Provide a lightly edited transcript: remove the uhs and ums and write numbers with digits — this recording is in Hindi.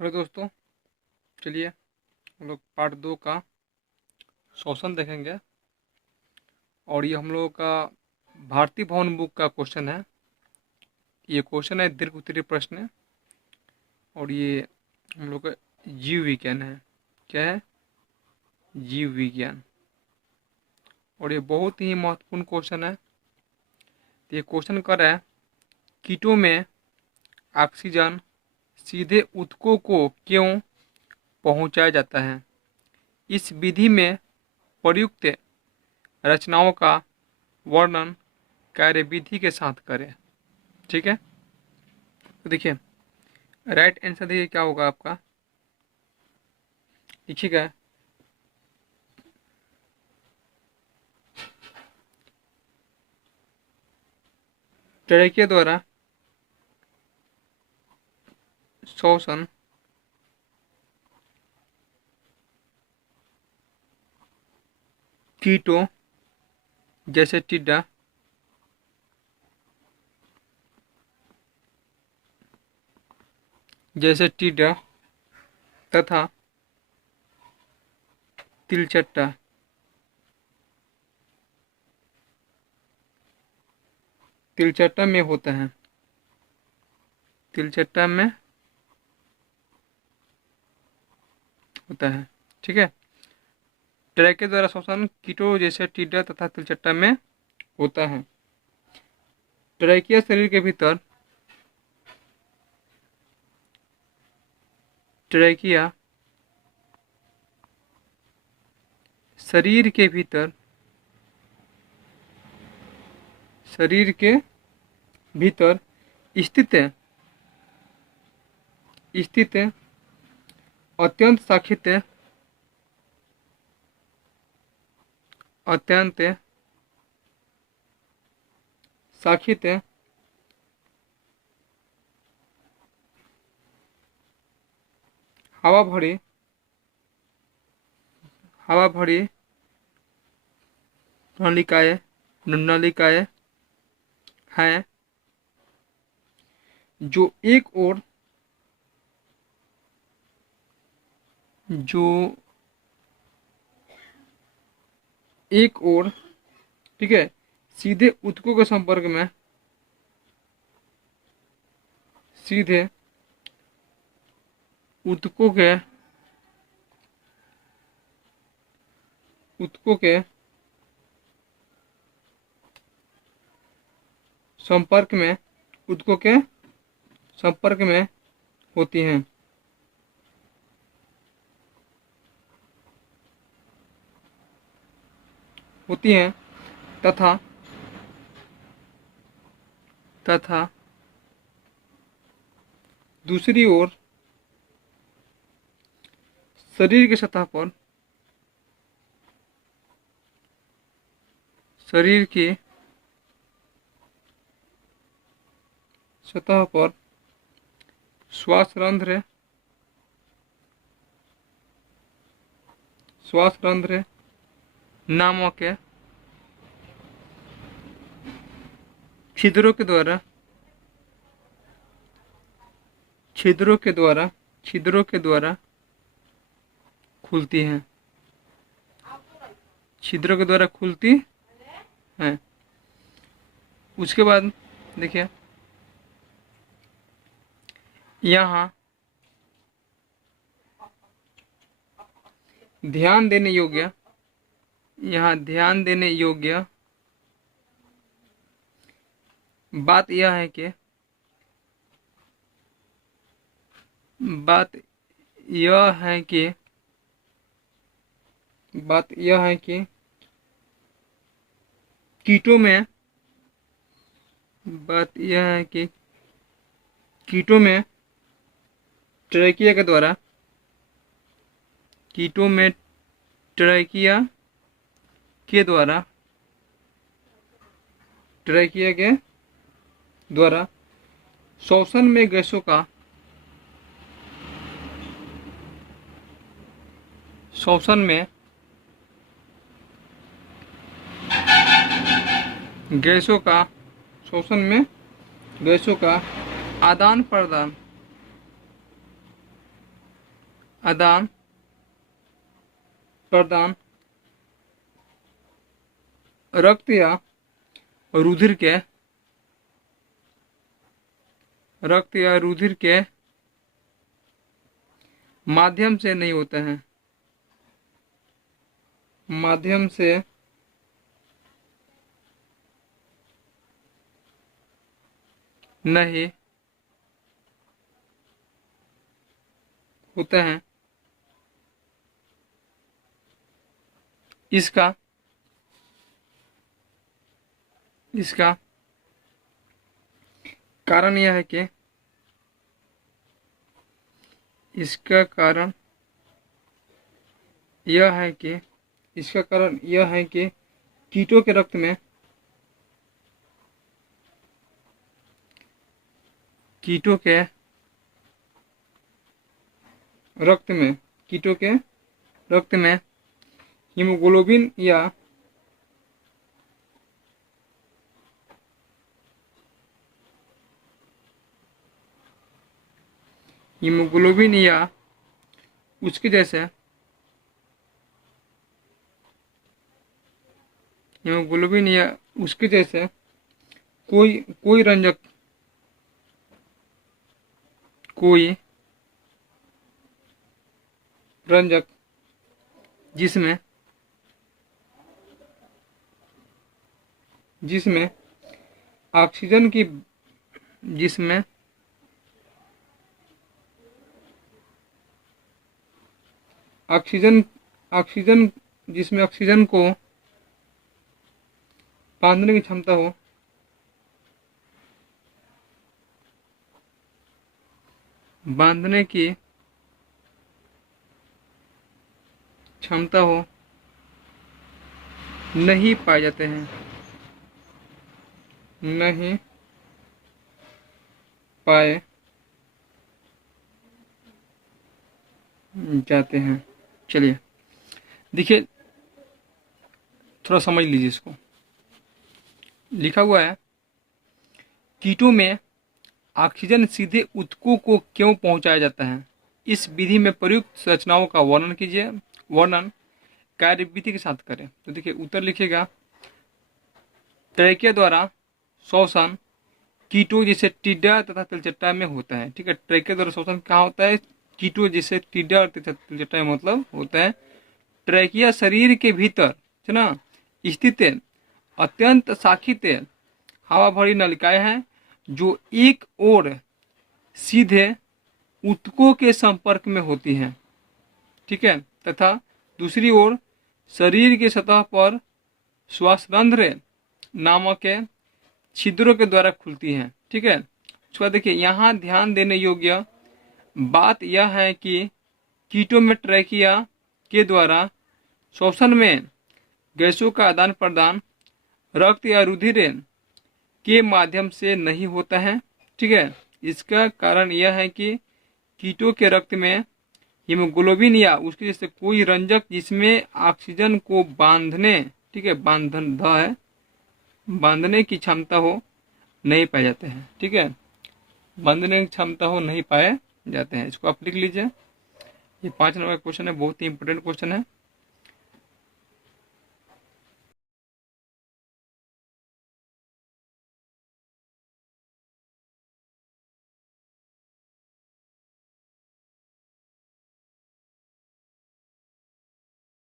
हेलो दोस्तों, चलिए हम लोग पार्ट 2 का शोषण देखेंगे। और ये हम लोगों का भारतीय भवन बुक का क्वेश्चन है। ये क्वेश्चन है दीर्घ उत्तरीय प्रश्न है। और ये हम लोग का जीव विज्ञान है। क्या है? जीव विज्ञान। और ये बहुत ही महत्वपूर्ण क्वेश्चन है। तो ये क्वेश्चन कर रहा है, कीटों में ऑक्सीजन सीधे ऊतकों को क्यों पहुंचाया जाता है? इस विधि में प्रयुक्त रचनाओं का वर्णन कार्यविधि के साथ करें। ठीक है, तो देखिए राइट आंसर देखिए क्या होगा आपका। लिखिएगा, ट्रेकिया द्वारा शोषण कीटों जैसे टिड्डा तथा तिलचट्टा तिलचट्टा में होता है। तिलचट्टा में होता है। ठीक है, ट्रैके द्वारा शोषण कीटों जैसे टिड्डा तथा तिलचट्टा में होता है। ट्रैकिया शरीर के भीतर ट्रैकिया शरीर के भीतर स्थित अत्यंत शाखित हवा भरी नलिकाएं हैं, जो एक ओर ठीक है सीधे ऊतकों के संपर्क में ऊतकों के संपर्क में होती हैं। तथा दूसरी ओर शरीर की सतह पर श्वास रंध्र नामक छिद्रों के द्वारा खुलती हैं। उसके बाद देखिए यहाँ ध्यान देने योग्य बात यह है कि कीटों में ट्रैकिया के द्वारा शोषण में गैसों का आदान आदान प्रदान रक्त या रुधिर के माध्यम से नहीं होते हैं, माध्यम से नहीं होते हैं। इसका कारण यह है कि कीटों के रक्त में हीमोग्लोबिन या उसके जैसे कोई रंजक जिसमें ऑक्सीजन को बांधने की क्षमता हो नहीं पाए जाते हैं, नहीं पाए जाते हैं। चलिए देखिए, थोड़ा समझ लीजिए इसको। लिखा हुआ है, कीटों में ऑक्सीजन सीधे ऊतकों को क्यों पहुंचाया जाता है? इस विधि में प्रयुक्त संरचनाओं का वर्णन कीजिए। वर्णन कार्यविधि के साथ करें। तो देखिए उत्तर लिखिएगा, ट्रैकिया द्वारा श्वसन कीटों जैसे टिड्डा तथा तिलचट्टा में होता है। ठीक है, ट्रैकिया द्वारा श्वसन कहाँ होता है? कीटों जैसे टिड्डा और तिलचट्टा में मतलब होता है। ट्रैकिया शरीर के भीतर है ना स्थित अत्यंत शाखित हवा भरी नलिकाएं हैं जो एक ओर सीधे ऊतकों के संपर्क में होती हैं, ठीक है, तथा दूसरी ओर शरीर की सतह पर श्वासरंध्र नामक छिद्रों के द्वारा खुलती हैं। ठीक है, उसके बाद देखिए यहाँ ध्यान देने योग्य बात यह है कि कीटों में ट्रैकिया के द्वारा श्वसन में गैसों का आदान प्रदान रक्त या रुधिर के माध्यम से नहीं होता है। ठीक है, इसका कारण यह है कि कीटों के रक्त में हीमोग्लोबिन या उसके जैसे कोई रंजक जिसमें ऑक्सीजन को बांधने, ठीक है, बांधने की क्षमता हो नहीं पाए जाते हैं। ठीक है, बांधने की क्षमता हो नहीं पाए जाते हैं। इसको आप लिख लीजिए। ये 5 नंबर का क्वेश्चन है, बहुत ही इंपॉर्टेंट क्वेश्चन है।